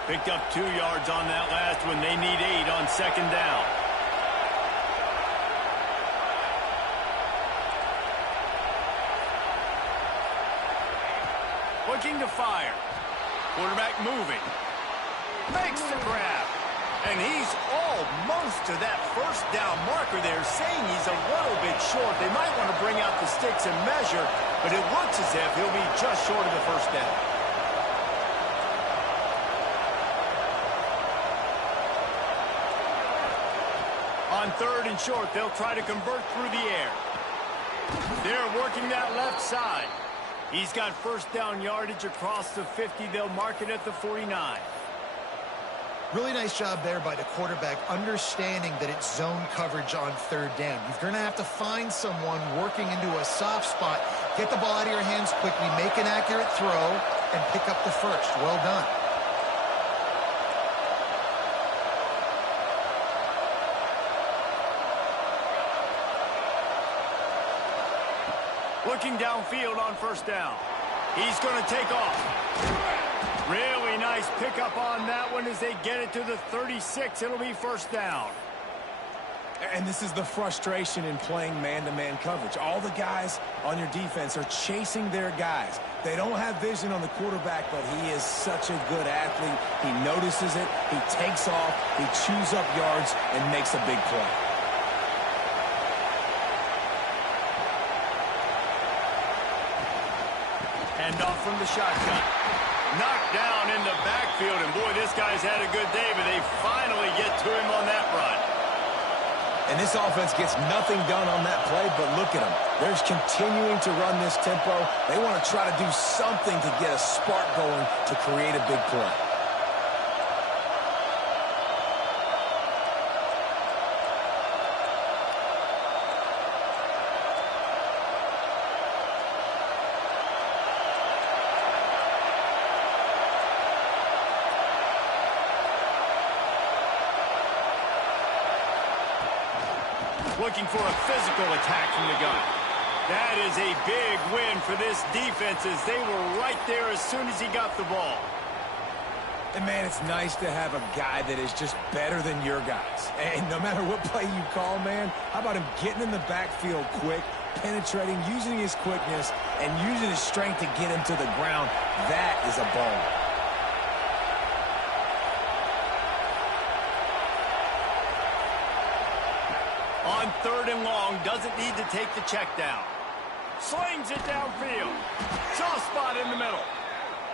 Picked up 2 yards on that last one. They need 8 on 2nd down. Looking to fire. Quarterback moving. Makes the grab. And he's almost to that first down marker there, saying he's a little bit short. They might want to bring out the sticks and measure, but it looks as if he'll be just short of the first down. On 3rd and short, they'll try to convert through the air. They're working that left side. He's got first down yardage across the 50. They'll mark it at the 49. Really nice job there by the quarterback, understanding that it's zone coverage on 3rd down. You're going to have to find someone working into a soft spot, get the ball out of your hands quickly, make an accurate throw, and pick up the first. Well done. Looking downfield on first down. He's going to take off. Really nice pickup on that one as they get it to the 36. It'll be first down. And this is the frustration in playing man-to-man coverage. All the guys on your defense are chasing their guys. They don't have vision on the quarterback, but he is such a good athlete. He notices it, he takes off, he chews up yards, and makes a big play. Hand off from the shotgun. Knocked down in the backfield, and boy, this guy's had a good day, but they finally get to him on that run. And this offense gets nothing done on that play, but look at them. They're continuing to run this tempo. They want to try to do something to get a spark going to create a big play. Looking for a physical attack from the gun. That is a big win for this defense as they were right there as soon as he got the ball. And, man, it's nice to have a guy that is just better than your guys. And no matter what play you call, man, how about him getting in the backfield quick, penetrating, using his quickness, and using his strength to get him to the ground? That is a ball. 3rd and long. Doesn't need to take the check down. Slings it downfield. Soft spot in the middle.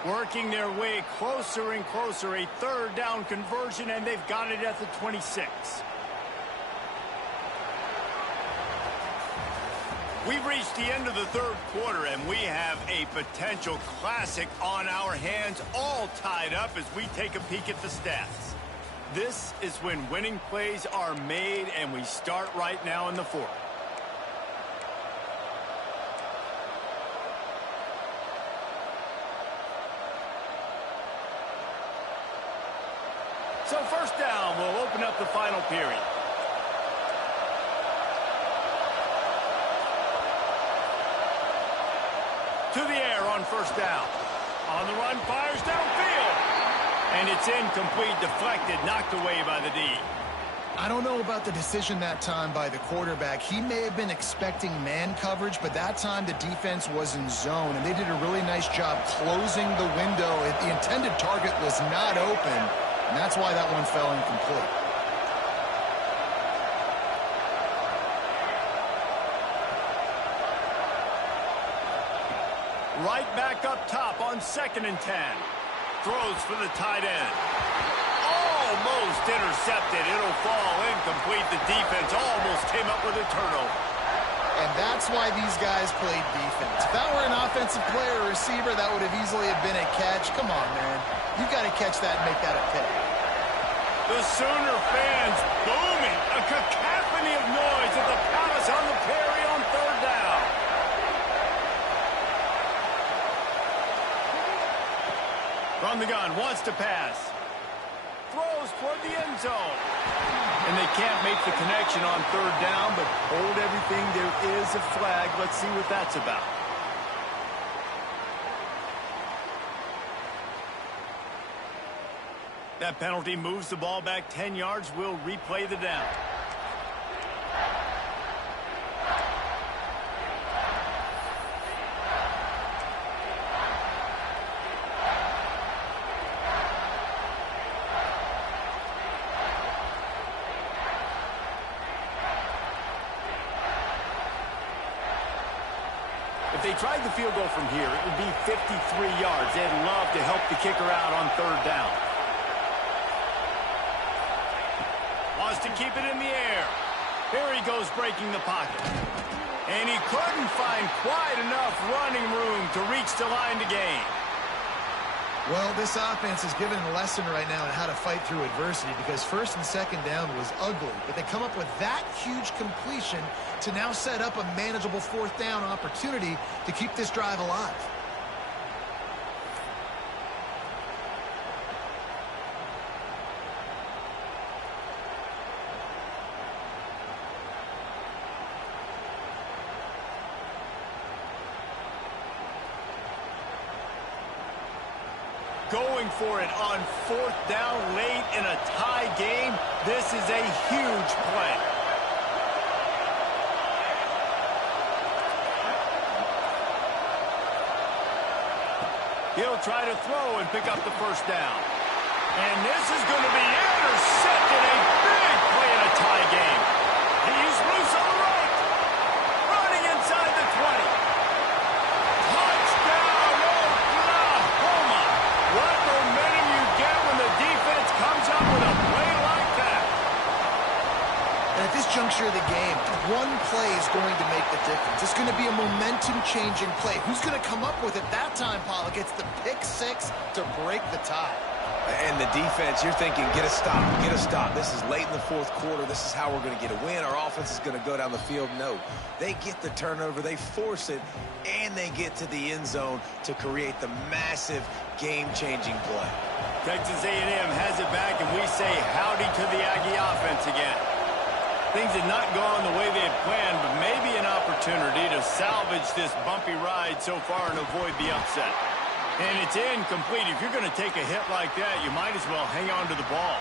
Working their way closer and closer. A 3rd down conversion, and they've got it at the 26. We've reached the end of the 3rd quarter, and we have a potential classic on our hands, all tied up as we take a peek at the stats. This is when winning plays are made, and we start right now in the 4th. So 1st down will open up the final period. To the air on 1st down. On the run, fires downfield. And it's incomplete, deflected, knocked away by the D. I don't know about the decision that time by the quarterback. He may have been expecting man coverage, but that time the defense was in zone, and they did a really nice job closing the window. The intended target was not open, and that's why that one fell incomplete. Right back up top on 2nd and 10. Throws for the tight end. Almost intercepted. It'll fall incomplete. The defense almost came up with a turnover. And that's why these guys played defense. If that were an offensive player or receiver, that would have easily have been a catch. Come on, man. You've got to catch that and make that a pick. The Sooner fans booming. A cacophony of noise at the Palace on the Prairie on 3rd down. From the gun, wants to pass. Throws toward the end zone. And they can't make the connection on 3rd down, but hold everything. There is a flag. Let's see what that's about. That penalty moves the ball back 10 yards. We'll replay the down. If they tried the field goal from here, it would be 53 yards. They'd love to help the kicker out on 3rd down. Wants to keep it in the air. Here he goes breaking the pocket. And he couldn't find quite enough running room to reach the line to gain. Well, this offense is giving a lesson right now on how to fight through adversity, because 1st and 2nd down was ugly, but they come up with that huge completion to now set up a manageable 4th down opportunity to keep this drive alive. Going for it on 4th down late in a tie game. This is a huge play. He'll try to throw and pick up the 1st down. And this is going to be intercepted. A big play in a tie game. He's loose on the right. Running inside the 20. Touchdown, Oklahoma. What momentum you get when the defense comes up with a play like that. And at this juncture of the game, one play is going to make the difference. It's going to be a momentum-changing play. Who's going to come up with it that time, Paul? Gets the pick 6 to break the tie. And the defense, you're thinking, get a stop, get a stop. This is late in the 4th quarter. This is how we're going to get a win. Our offense is going to go down the field. No, they get the turnover, they force it, and they get to the end zone to create the massive game-changing play. Texas A&M has it back, and we say howdy to the Aggie offense again. Things had not gone the way they had planned, but maybe an opportunity to salvage this bumpy ride so far and avoid the upset. And it's incomplete. If you're going to take a hit like that, you might as well hang on to the ball.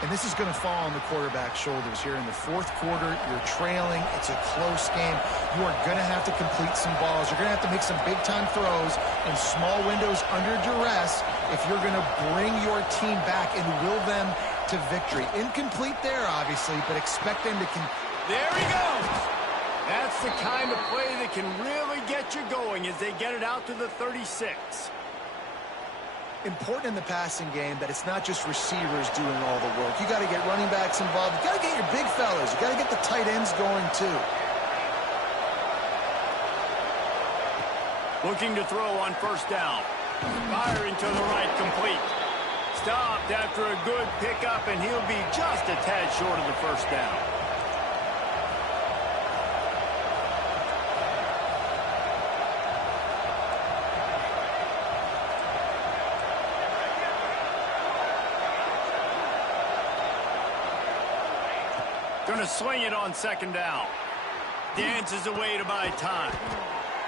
And this is going to fall on the quarterback's shoulders here in the 4th quarter. You're trailing. It's a close game. You are going to have to complete some balls. You're going to have to make some big-time throws in small windows under duress if you're going to bring your team back and will them to victory. Incomplete there, obviously, but expect them to There he goes. That's the kind of play that can really get you going as they get it out to the 36. Important in the passing game that it's not just receivers doing all the work. You got to get running backs involved. You got to get your big fellas. You got to get the tight ends going too. Looking to throw on first down. Firing to the right, complete. Stopped after a good pickup, and he'll be just a tad short of the first down. Going to sling it on second down. Dances away to buy time.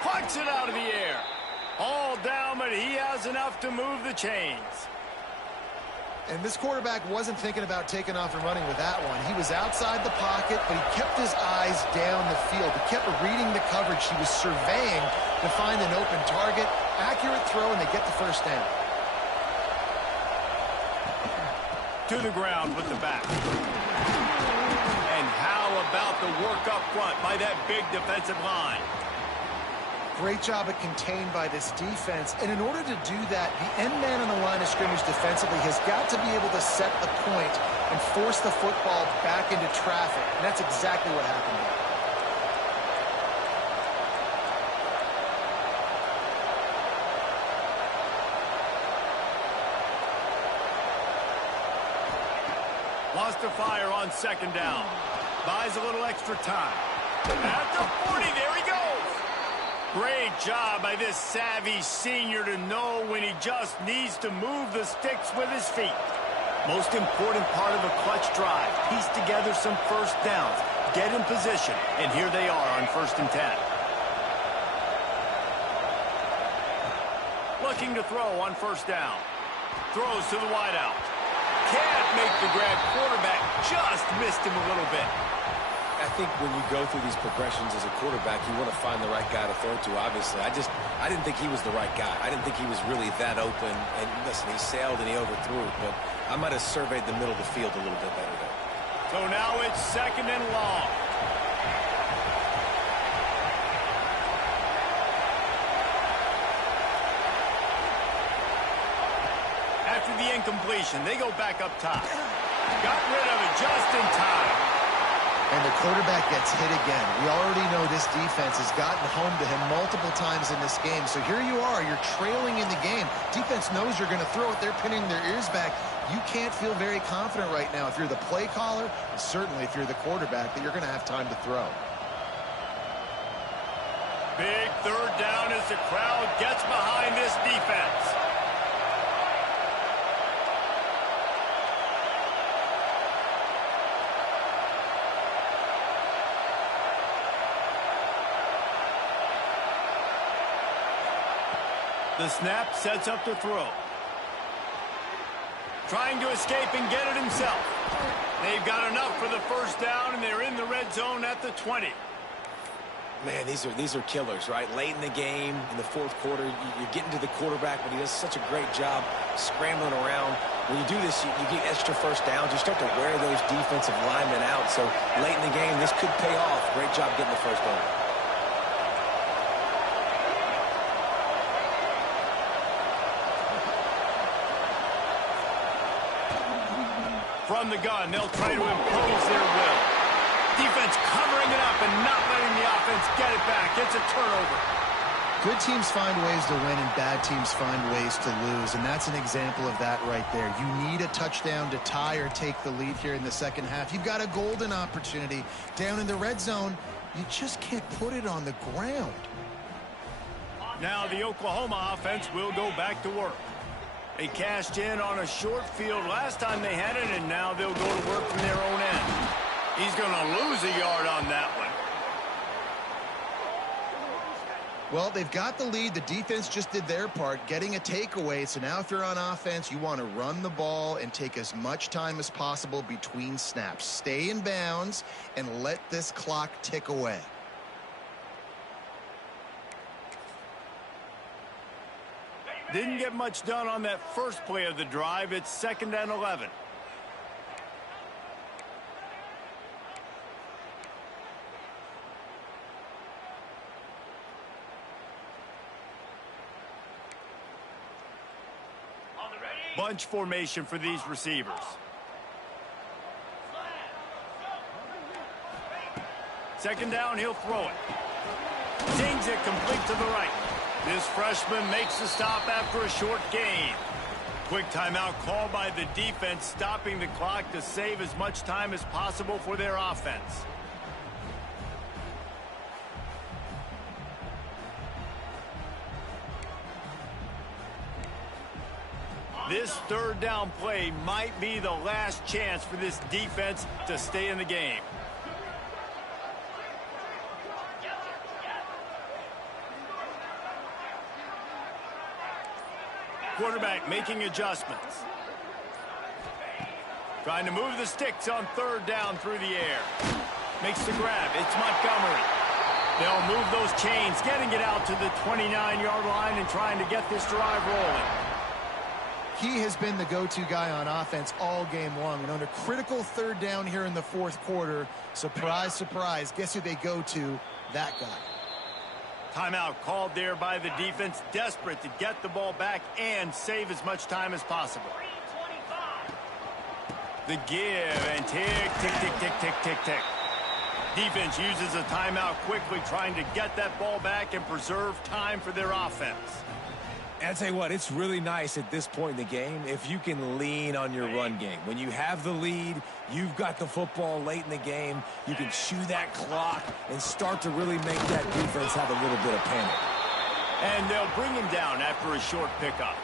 Plucks it out of the air. All down, but he has enough to move the chains. And this quarterback wasn't thinking about taking off and running with that one. He was outside the pocket, but he kept his eyes down the field. He kept reading the coverage. He was surveying to find an open target. Accurate throw, and they get the first down. To the ground with the back. And how about the work up front by that big defensive line? Great job at contained by this defense. And in order to do that, the end man on the line of scrimmage defensively has got to be able to set the point and force the football back into traffic. And that's exactly what happened there. Wants to fire on second down. Buys a little extra time. At the 40, there he goes. Great job by this savvy senior to know when he just needs to move the sticks with his feet. Most important part of a clutch drive. Piece together some first downs. Get in position. And here they are on 1st and 10. Looking to throw on first down. Throws to the wideout. Can't make the grab. Quarterback just missed him a little bit. I think when you go through these progressions as a quarterback, you want to find the right guy to throw to, obviously. I didn't think he was the right guy. I didn't think he was really that open. And listen, he sailed and he overthrew it, but I might have surveyed the middle of the field a little bit better there. So now it's 2nd and long. After the incompletion, they go back up top. Got rid of it just in time. And the quarterback gets hit again. We already know this defense has gotten home to him multiple times in this game. So here you are. You're trailing in the game. Defense knows you're going to throw it. They're pinning their ears back. You can't feel very confident right now if you're the play caller, and certainly if you're the quarterback, that you're going to have time to throw. Big 3rd down as the crowd gets behind this defense. The snap sets up the throw. Trying to escape and get it himself. They've got enough for the first down, and they're in the red zone at the 20. Man, these are killers, right? Late in the game, in the 4th quarter, you're getting to the quarterback, but he does such a great job scrambling around. When you do this, you get extra first downs. You start to wear those defensive linemen out. So late in the game, this could pay off. Great job getting the first down. From the gun, they'll try to impose their will. Defense covering it up and not letting the offense get it back. It's a turnover. Good teams find ways to win and bad teams find ways to lose, and that's an example of that right there. You need a touchdown to tie or take the lead here in the second half. You've got a golden opportunity down in the red zone. You just can't put it on the ground. Now the Oklahoma offense will go back to work. They cashed in on a short field last time they had it, and now they'll go to work from their own end. He's going to lose a yard on that one. Well, they've got the lead. The defense just did their part, getting a takeaway. So now if you're on offense, you want to run the ball and take as much time as possible between snaps. Stay in bounds and let this clock tick away. Didn't get much done on that first play of the drive. It's 2nd and 11. bunch formation for these receivers. Second down, he'll throw it. Zings it complete to the right. This freshman makes the stop after a short gain. Quick timeout called by the defense, stopping the clock to save as much time as possible for their offense. This third down play might be the last chance for this defense to stay in the game. Quarterback making adjustments. Trying to move the sticks on third down through the air. Makes the grab. It's Montgomery. They'll move those chains, getting it out to the 29-yard line and trying to get this drive rolling. He has been the go-to guy on offense all game long. And on a critical third down here in the fourth quarter, surprise, surprise, guess who they go to? That guy. Timeout called there by the defense, desperate to get the ball back and save as much time as possible. The give and tick, tick, tick, tick, tick, tick, tick. Defense uses a timeout quickly, trying to get that ball back and preserve time for their offense. And I'll tell you what, it's really nice at this point in the game if you can lean on your run game. When you have the lead, you've got the football late in the game, you can chew that clock and start to really make that defense have a little bit of panic. And they'll bring him down after a short pickup.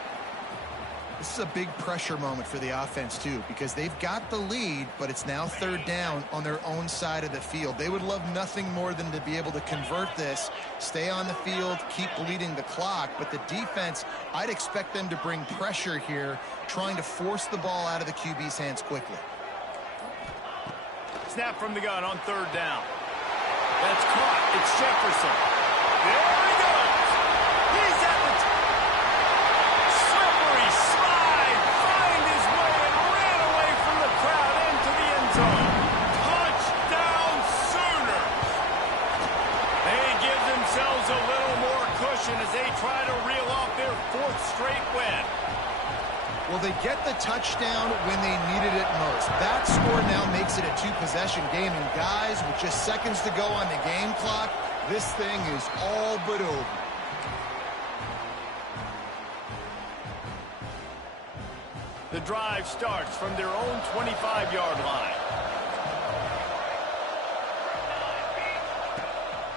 This is a big pressure moment for the offense, too, because they've got the lead, but it's now third down on their own side of the field. They would love nothing more than to be able to convert this, stay on the field, keep bleeding the clock. But the defense, I'd expect them to bring pressure here, trying to force the ball out of the QB's hands quickly. Snap from the gun on third down. That's caught. It's Jefferson. There he goes. He's at the slippery slide. Find his way and ran away from the crowd into the end zone. Touchdown Sooners. They give themselves a little more cushion as they try to reel off their fourth straight win. Well, they get the touchdown when they needed it most. That score now makes it a two-possession game. And guys, with just seconds to go on the game clock, this thing is all but over. The drive starts from their own 25-yard line.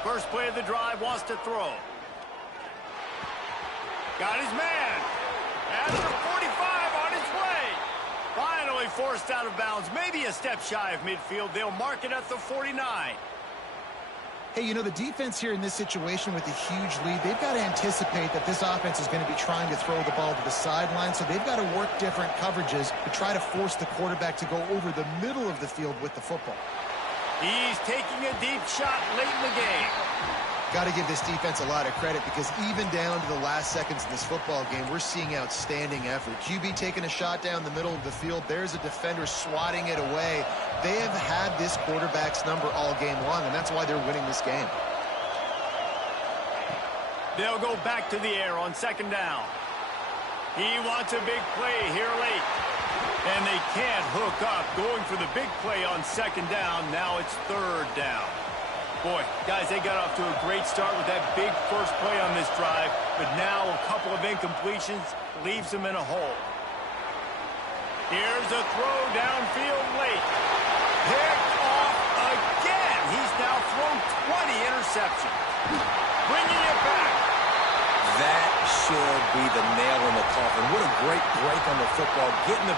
First play of the drive, wants to throw. Got his man. At the 45 on his way. Finally forced out of bounds. Maybe a step shy of midfield. They'll mark it at the 49. Hey, you know, the defense here in this situation with a huge lead, they've got to anticipate that this offense is going to be trying to throw the ball to the sideline, so they've got to work different coverages to try to force the quarterback to go over the middle of the field with the football. He's taking a deep shot late in the game. Got to give this defense a lot of credit because even down to the last seconds in this football game, we're seeing outstanding effort. QB taking a shot down the middle of the field. There's a defender swatting it away. They have had this quarterback's number all game long, and that's why they're winning this game. They'll go back to the air on second down. He wants a big play here late. And they can't hook up. Going for the big play on second down. Now it's third down. Boy, guys, they got off to a great start with that big first play on this drive, but now a couple of incompletions leaves them in a hole. Here's a throw downfield late. Picked off again. He's now thrown 20 interceptions. Bringing it back. That should be the nail in the coffin. What a great break on the football. Getting the